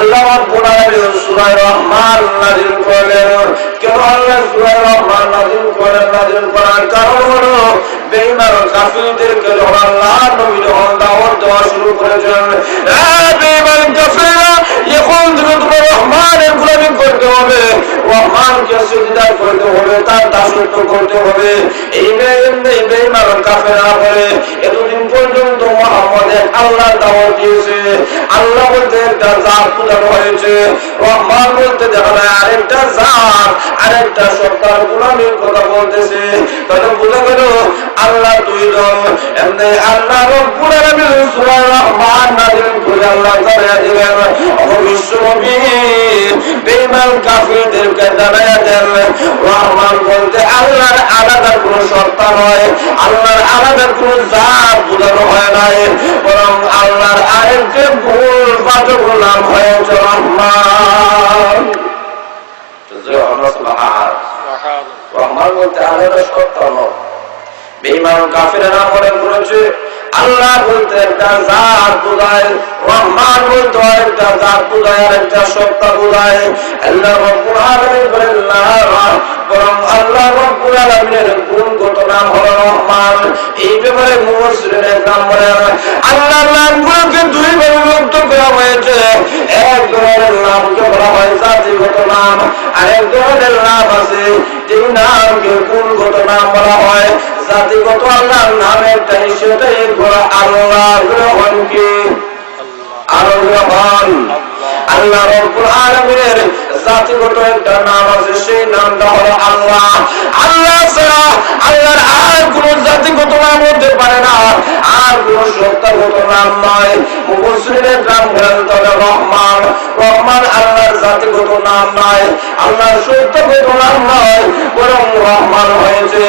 আল্লাহ রাব্বুল আলামিন সূরা রহমান নাযিল করলেন। কেন আল্লাহ সূরা রহমান নাযিল করার কারণ হলো বেঈমান কাফিরদেরকে যখন আল্লাহ নবী যখন দাওয়াত দেওয়া শুরু করেছেন, বেঈমান কাফিররা এখন তোমার রহমানের গোলামি করতে হবে, রহমানকে সিজদা করতে হবে, তার দাসত্ব করতে হবে। এই বেঈমান কাফিররা বলে এতদিন পর্যন্ত মুহাম্মদ আল্লাহর দাওয়াত দিয়েছে, আল্লাহ বলতে একটা জাত পূজা হয়েছে, রহমান বলতে দেখা যায় আরেকটা জাত, আরেকটা সত্তার গোলামির কথা বলতেছে। তাহলে বোঝা গেল আল্লাহ দুইজন। এমনি আল্লাহ রাব্বুল আলামিন সূরা রহমান নাযিল করে আল্লাহ জানায়া দিলেন, ও বিশ্বনবী বেঈমান কাফিরদেরকে জানায়া দেন রহমান বলতে আল্লাহর আলাদা কোনো সত্তা নয়, আল্লাহর আলাদা কোনো জাত বোঝানো হয় নাই, বরং আল্লাহর আরেকটি ভুল বাচক নাম হয়েছে রহমান। রহমান বলতে আলাদা সত্তা নয়। বেঈমান কাফিররা মনে করেছে আল্লাহ বলতে একটা জাত বোঝায়, রহমান বলতে একটা জাত বোঝায়, আর একটা সত্তা বোঝায়। আল্লাহ রাব্বুল আলামিন বলেন না, বরং আল্লাহ রাব্বুল আলামিনের গুণগত নাম হলো রহমান। এই ব্যাপারে মুফাসসিরিনে কেরাম বলেন আল্লাহর নামগুলোকে দুই ভাগে বিভক্ত করা হয়েছে। এক ধরনের নামকে বলা হয় জাতিগত নাম, আর এক ধরনের নাম আছে যেই নামকে গুণগত নাম বলা হয়। জাতিগত আল্লাহর নামেরটা সেটাই বলা আল্লাহ গ্রহণ কি আল্লাহ। আল্লাহ রাব্বুল আলামিনের জাতিগত একটা নাম আছে, সেই নামটা হলো আল্লাহ। আল্লাহ ছাড়া আল্লাহর আর কোন জাতিগত নাম হতে পারে না, আর কোন সত্তাগত নাম নয়। মুফাসসিরিনে কেরাম বলেন তবে রহমান, রহমান আল্লাহর জাতিগত নাম নয়, আল্লাহর সত্তাগত নাম নয়, বরং রহমান হয়েছে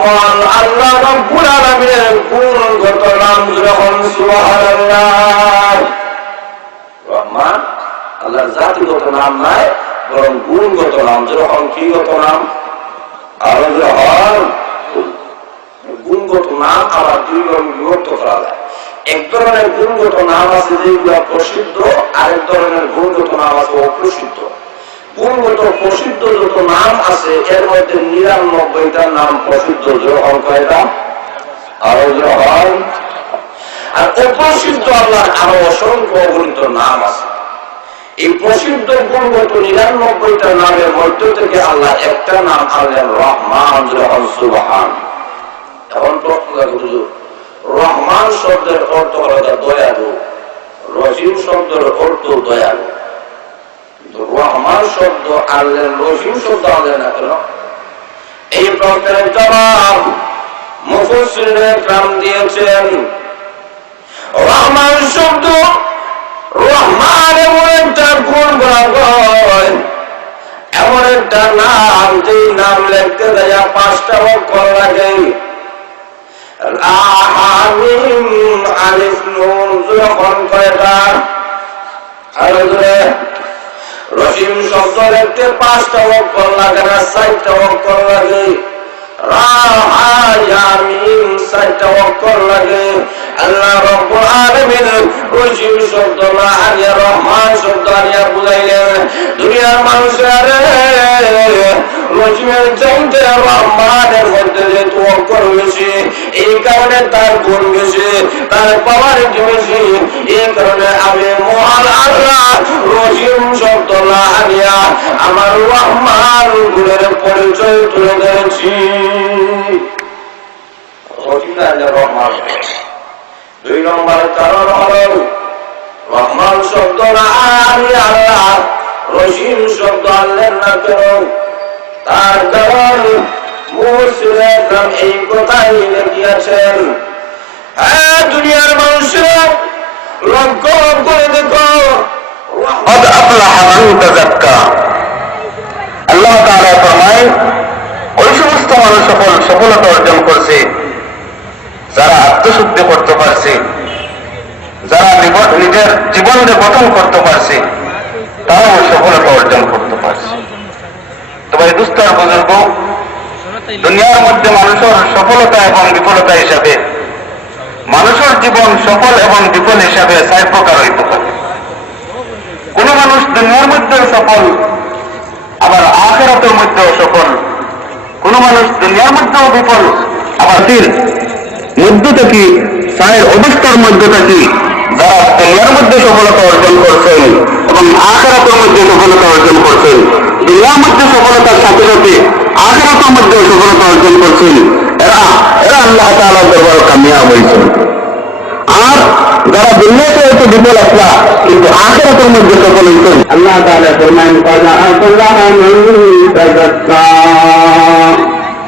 মহান আল্লাহ রাব্বুল আলামিনের গুণগত নাম। যখন সুবহানাল্লাহ, রহমান আল্লাহর জাতিগত নাম নয়, বরং গুণগত নাম। যখন কিগত নাম আর গুণগত নাম আবার দুই ভাগে বিভক্ত করা যায়। এক ধরনের গুণগত নাম আছে যেগুলো প্রসিদ্ধ, আরেক ধরনের গুণগত নাম আছে অপ্রসিদ্ধ। গুণগত প্রসিদ্ধ যত নাম আছে এর মধ্যে ৯৯টা নাম প্রসিদ্ধ। যখন কয়টা আর অপ্রসিদ্ধ আল্লাহর আরো অসংখ্য অগণিত নাম আছে। এই প্রসিদ্ধ গুণগত ৯৯টা নামের মধ্য থেকে আল্লাহ একটা নাম আনলেন রহমান। সুবহান। এখন রহমান শব্দের অর্থ হল দয়ালু, রহিম শব্দের অর্থ দয়ালু। রহমান শব্দ আনলেন, রহিম শব্দ আনলেন না কেন? এই প্রশ্নের জবাব মুফাসসিরিনে কেরাম দিয়েছেন। রহমান শব্দ, রহমান এমন একটা গুণ বলা হয়, এমন একটা নাম যেই নাম লিখতে দেয়া 5টা অক্ষর লাগে। আমিন আলিফ নুন যখন কয়টা আর রহিম শব্দ লিখতে 5টা অক্ষর লাগে না, 4টা অক্ষর লাগে। রাহায়ামিন 4টা অক্ষর লাগে। আল্লাহ রাব্বুল আলামিন রহিম শব্দ না আনিয়া রহমান শব্দ আনিয়া বুঝাইলেন দুনিয়ার মানুষের রহিমের চাইতে রহমানের মধ্যে যেহেতু অক্ষর বেশি, এই কারণে তার গুণ বেশি, তার পাওয়ার বেশি। এই কারণে আমি মহান আল্লাহ রহিম শব্দ না আনিয়া আমার রহমান গুণের পরিচয় তুলে ধরেছি। রহমান 2 নম্বর কারণ হল রহমান শব্দ না আমি আল্লাহ রহিম শব্দ আনলেন না কেন? তার কারণ মুফাসসিরিনে কেরাম এই কথাই লিখিয়াছেন। হ্যাঁ, দুনিয়ার মানুষেরা লক্ষ্য করে দেখো, قد أفلح من تزكى। আল্লাহ তাআলা ফরমায় ওই সমস্ত মানুষ সফলতা অর্জন করছে যারা আত্মশুদ্ধি করতে পারছে, যারা নিজের জীবনকে গঠন করতে পারছে, তারাও সফলতা অর্জন করতে পারছে। তবে দুস্তার বুজুর্গ, দুনিয়ার মধ্যে মানুষের সফলতা এবং বিফলতা হিসাবে মানুষের জীবন সফল এবং বিফল হিসাবে 4 প্রকার হইতে পারে। কোন মানুষ সফল, আবার আখিরাতের মধ্যেও সফল। কোন মানুষ দুনিয়ার মধ্যেও বিফল, আবার মধ্য থেকে সায়ের অবস্থার মধ্য থেকে যারা দুনিয়ার মধ্যে সফলতা অর্জন করছেন এবং আখিরাতের মধ্যে সফলতা অর্জন করছেন, দুনিয়ার মধ্যে সফলতার সাথে সাথে আখিরাতের মধ্যে সফলতা অর্জন করছেন, এরা আল্লাহ তাআলার দরবারে কামিয়াব হয়েছেন। আর যারা দুনিয়াতে হয়তো বিফল আসলা কিন্তু আখিরাতের মধ্যে সফল হয়েছেন, আল্লাহ তাআলা ফরমান,